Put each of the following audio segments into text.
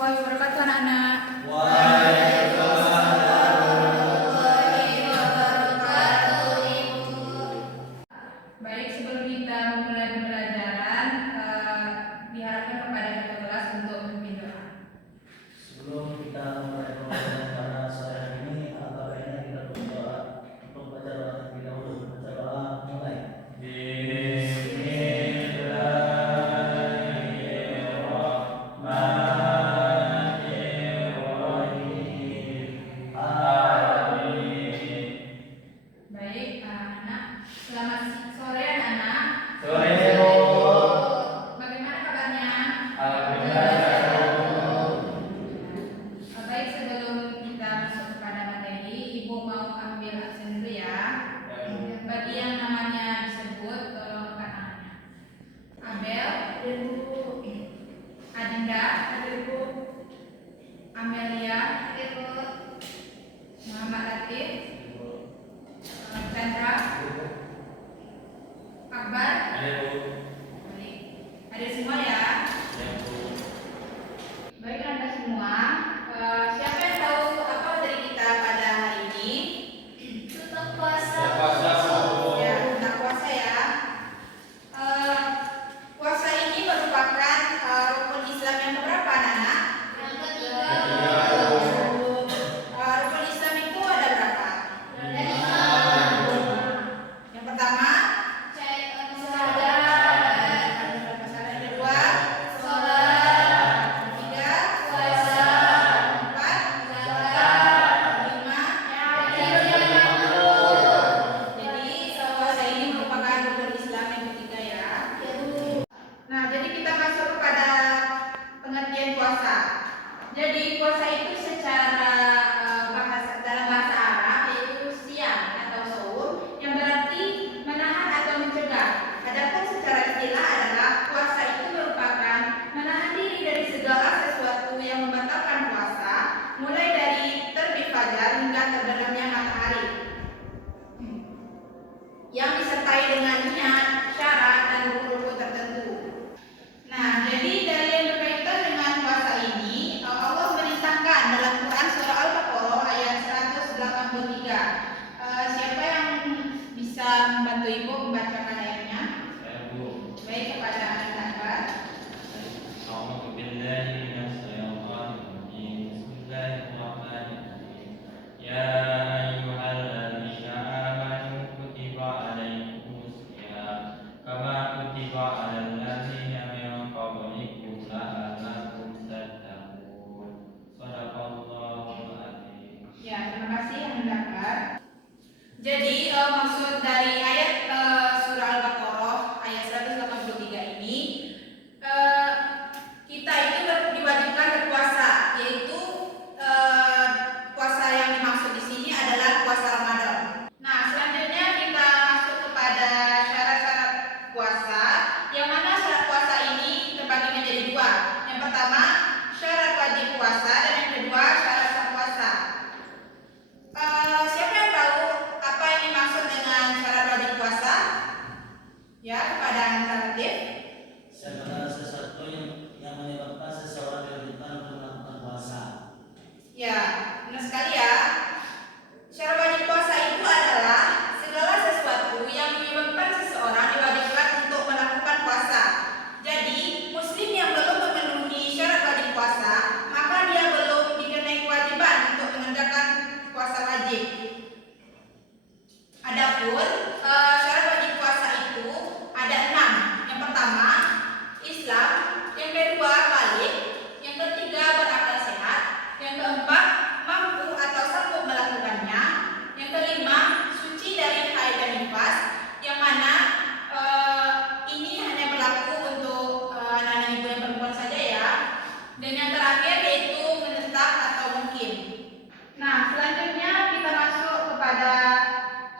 warahmatullahi wabarakatuh anak-anak. Waalaikumsalam warahmatullahi wabarakatuh, Ibu. Baik, sebelum kita memulai pembelajaran, diharapkan kepada ketua kelas untuk memimpin doa. Sebelum kita mulai pembelajaran pada sore ini, alangkah baiknya kita berdoa untuk baca doa terlebih dahulu. Baca doa mulai. Baik, anak-anak. Selamat sore anak-anak. Sore, Bu. Bagaimana kabarnya? Baik, sebelum kita masuk kepada materi, Ibu mau ambil absen dulu ya. Bagi yang namanya disebut, tolong angkat tangannya. Abel, Adinda, Amelia, Muhammad Latif, Chandra, Akbar. Baik. Ada semua ya? Baik Anda semua. Siapa yang tahu apa materi kita pada hari ini? Tetap puasa. Ya, tentang puasa ya. Puasa ini merupakan rukun Islam yang keberapa, anak-anak? Yang ketiga. Rukun Islam itu ada berapa? Yang pertama, yang kedua, yang ketiga, empat, lima. Jadi puasa ini merupakan rukun Islam yang ketiga ya. Nah, jadi kita masuk kepada pengertian puasa. Jadi puasa itu secara dalam bahasa Arab yaitu siam atau saum yang berarti menahan atau mencegah. Adapun secara istilah adalah puasa itu merupakan menahan diri dari segala sesuatu yang membatalkan puasa, mulai dari terbit fajar hingga terbenamnya matahari, yang disertai dengan niat, syarat, dan rukun-rukun tertentu. Nah, jadi dari yang berkaitan dengan puasa ini, Allah merintahkan dalam Quran surah Al-Baqarah ayat 183. Siapa yang bisa membantu Ibu membacakan ayatnya? Baik, kepada Anak Akbar. Ya, terima kasih Anak Akbar. Jadi maksud dari ayat surah Al-Baqarah ayat 183 ini, kita itu diwajibkan berpuasa, yaitu puasa yang dimaksud di sini adalah puasa Ramadan. Nah, selanjutnya kita masuk kepada syarat-syarat puasa, yang mana syarat puasa ini terbagi menjadi dua. Yang pertama, syarat wajib puasa, dan yang kedua, syarat sah puasa. Siapa yang tahu apa yang dimaksud dengan syarat wajib puasa? Ya, kepada Anak Latif. Segala sesuatu yang menyebabkan seseorang diwajibkan untuk melakukan puasa. Ya, benar sekali ya. Syarat wajib puasa itu adalah segala sesuatu yang menyebabkan seseorang diwajibkan untuk melakukan puasa. Jadi, muslim yang belum memenuhi syarat wajib puasa, maka dia belum dikenai kewajiban untuk mengerjakan puasa wajib. Adapun syarat wajib puasa itu ada 6. Yang pertama, Islam. Yang kedua, balik. Yang ketiga, berakal sehat. Yang keempat, mampu atau sanggup melakukannya. Yang kelima, suci dari haid dan nifas, yang mana ini hanya berlaku untuk anak-anak ibu yang perempuan saja ya. Dan yang terakhir yaitu menetap atau mungkin. Nah, selanjutnya kita masuk kepada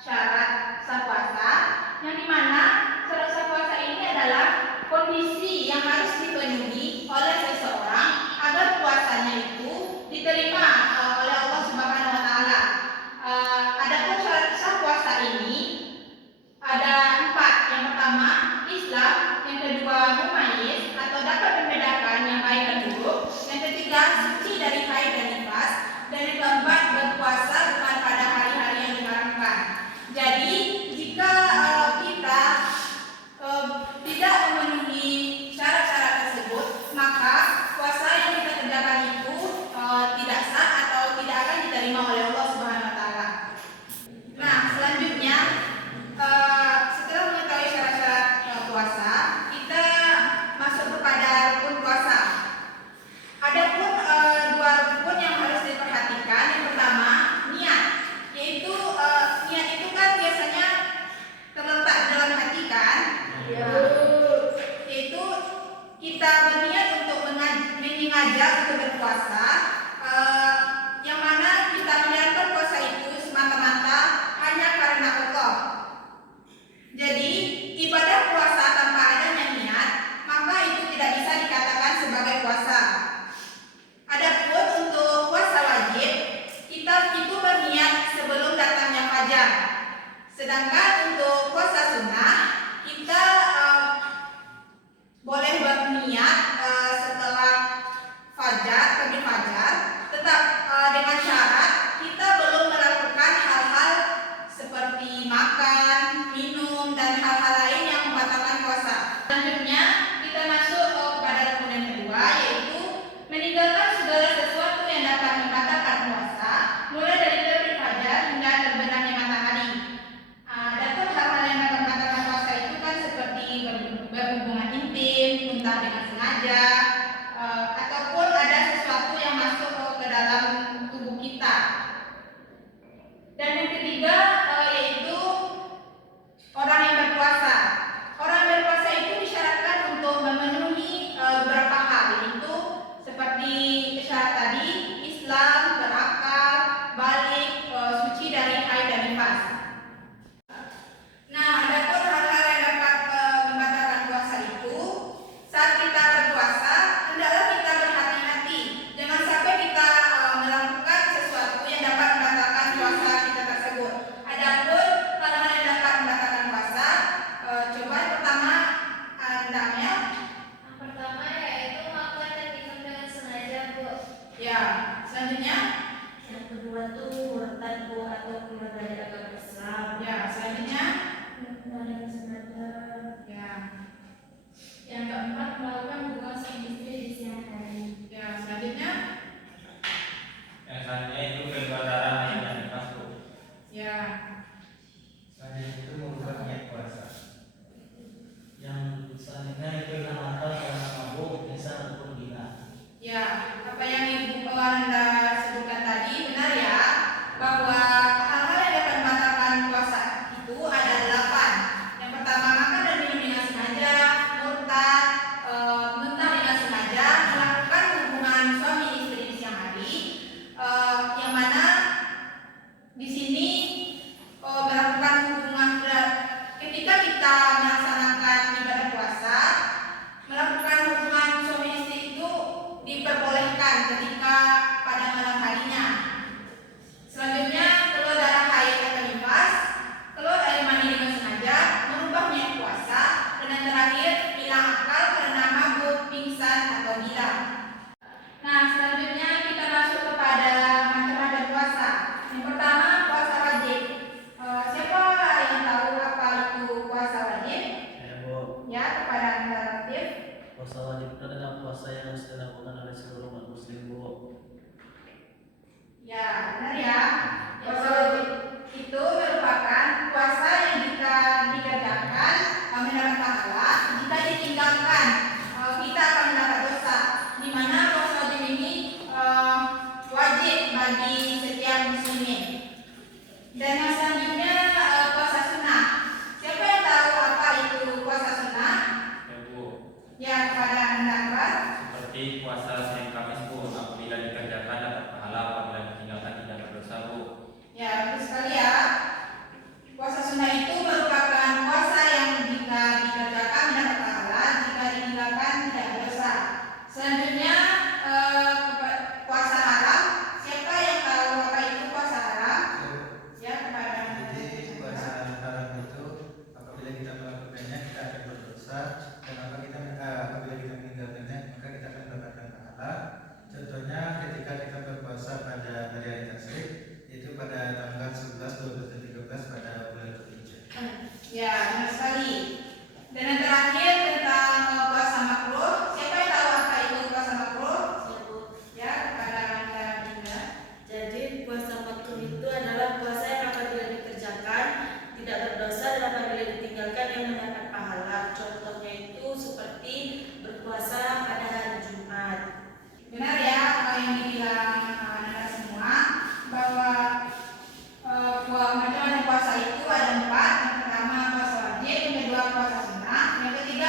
syarat sah puasa, yang dimana syarat sah puasa ini adalah kondisi yang harus dipenuhi oleh seseorang agar puasanya itu diterima oleh Allah Subhanahu wa Ta'ala. Adapun syarat sah puasa ini ada 4. Yang pertama, Islam. Yang kedua, mumayyiz atau dapat membedakan yang baik dan buruk. Yang ketiga, minum, dan hal-hal lain yang membatalkan puasa. Selanjutnya kita masuk kepada rukun yang kedua, yaitu meninggalkan segala sesuatu yang dapat membatalkan puasa, mulai dari terbit fajar hingga terbenamnya matahari. Adapun hal-hal yang dapat membatalkan puasa itu kan seperti berhubungan intim, muntah dengan sengaja, ataupun ada sesuatu yang masuk ke dalam tubuh kita. Dan yang ketiga yaitu orang yang berpuasa. Orang yang berpuasa itu disyaratkan untuk memenuhi beberapa hal, yaitu seperti syarat tadi, Islam, berakal, balik, suci dari haid dan nifas. Nah, adapun hal-hal yang dapat membatalkan puasa itu, saat kita berpuasa, hendaklah kita berhati-hati. Jangan sampai kita melakukan sesuatu yang dapat membatalkan puasa kita tersebut. Adapun hal-hal yang dapat membatalkan puasa, coba yang pertama, hendaknya. Yang pertama yaitu melakukan tindakan dengan sengaja, Bu. Ya, selanjutnya. Yang kedua tuh murtad, Bu, atau keluar dari agama Islam. Ya, selanjutnya. Melakukan dengan sengaja. Ya, Yang keempat melakukan hubungan suami istri di siang hari. ya, selanjutnya. Yang selanjutnya itu kedua darah haid dan nifas, Bu. Ya, Selanjutnya itu merubah niat puasa. Yang selanjutnya itu yang akal karena mabuk, bisa ataupun gila. ya, apa yang Ibu Anda sebutkan tadi benar ya, bahwa hal-hal yang dapat membatalkan puasa itu ada 8. Yang pertama, makan dan minum dengan sengaja, murtad, muntah dengan sengaja, melakukan hubungan suami istri di siang hari, yang mana di sini melakukan hubungan ketika kita melaksanakan ibadah puasa, melakukan hubungan suami istri itu diperbolehkan ketika pada malam harinya. Selanjutnya, keluar darah haid atau nifas, keluar air mani dengan sengaja, merubah niat puasa, dan yang terakhir, hilang akal karena mabuk, pingsan atau gila. Nah, selanjutnya kita masuk kepada macam-macam puasa. Yang pertama, puasa wajib. Siapa yang tahu apa itu puasa wajib? Ya, Bu. Ya, kepada Anda Latif. Puasa wajib itu adalah puasa yang harus dilakukan oleh seluruh umat muslim, Bu. Ya, benar ya. Puasa wajib itu merupakan puasa yang jika dikerjakan mendapat pahala, jika ditinggalkan kita akan mendapat dosa. Di mana puasa wajib ini wajib bagi setiap muslimin. Dan yang selanjutnya puasa sunnah. Siapa yang tahu apa itu puasa sunnah? Ya, Bu. Ya, kepada Anda Akbar. Seperti puasa Senin Kamis, Bu. Apabila dikerjakan dapat pahala, apabila ditinggalkan tidak berdosa, Bu. Ya, betul sekali ya. Puasa sunnah itu merupakan puasa yang jika dikerjakan mendapat pahala, jika ditinggalkan tidak berdosa. Selanjutnya puasa haram. Siapa yang tahu apa itu puasa haram? Ya, kepada Jadi puasa haram itu apabila kita melakukannya kita akan berdosa, dan apabila kita meninggalkannya maka kita akan mendapatkan pahala. Contohnya ketika kita berpuasa pada hari tasyrik, itu pada tanggal 11, 12, dan 13 pada bulan Dzulhijjah. Ya, benar sekali. Dan yang terakhir tentang puasa makruh. Siapa yang tahu apa itu puasa makruh? Ya, Bu. Ya, kepada Anda Dinda. Jadi puasa makruh itu adalah puasa yang apabila dikerjakan tidak berdosa dan apabila ditinggalkan yang mendapat pahala. Contohnya itu seperti berpuasa pada hari Jumat. Benar ya apa yang dibilang Anda semua, bahwa macam-macam puasa itu ada 4. Yang pertama puasa wajib, yang kedua puasa sunnah, yang ketiga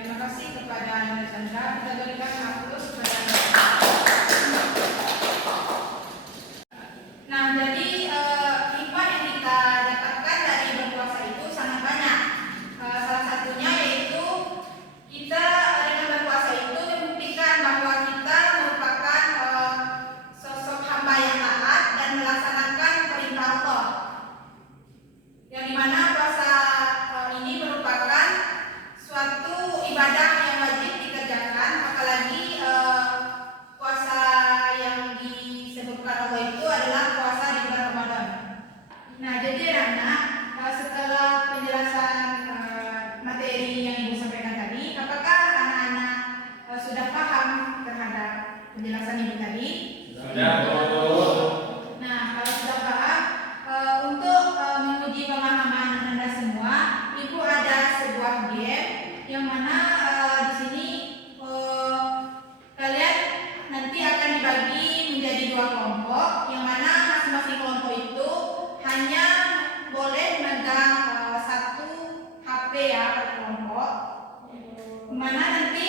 terima kasih kepada Nanda Chandra. Kita berikan aplaus kepada Nah, jadi hikmah yang kita dapatkan dari berpuasa itu sangat banyak. Salah satunya yaitu kita dengan berpuasa itu membuktikan bahwa kita merupakan sosok hamba yang taat dan melaksanakan perintah Allah. Yang dimana puasa ini merupakan suatu ibadah yang wajib dikerjakan, apalagi puasa yang disebutkan Allah itu adalah puasa di bulan Ramadan. Nah, jadi anak-anak, setelah penjelasan materi yang Ibu sampaikan tadi, apakah anak-anak sudah paham terhadap penjelasan Ibu tadi? Sudah, Bu. Nah, kalau sudah paham, untuk menguji pemahaman Anda semua, Ibu ada sebuah game yang mana di sini kalian nanti akan dibagi menjadi 2 kelompok, yang mana masing-masing kelompok itu hanya boleh megang 1 HP ya per kelompok. Mana nanti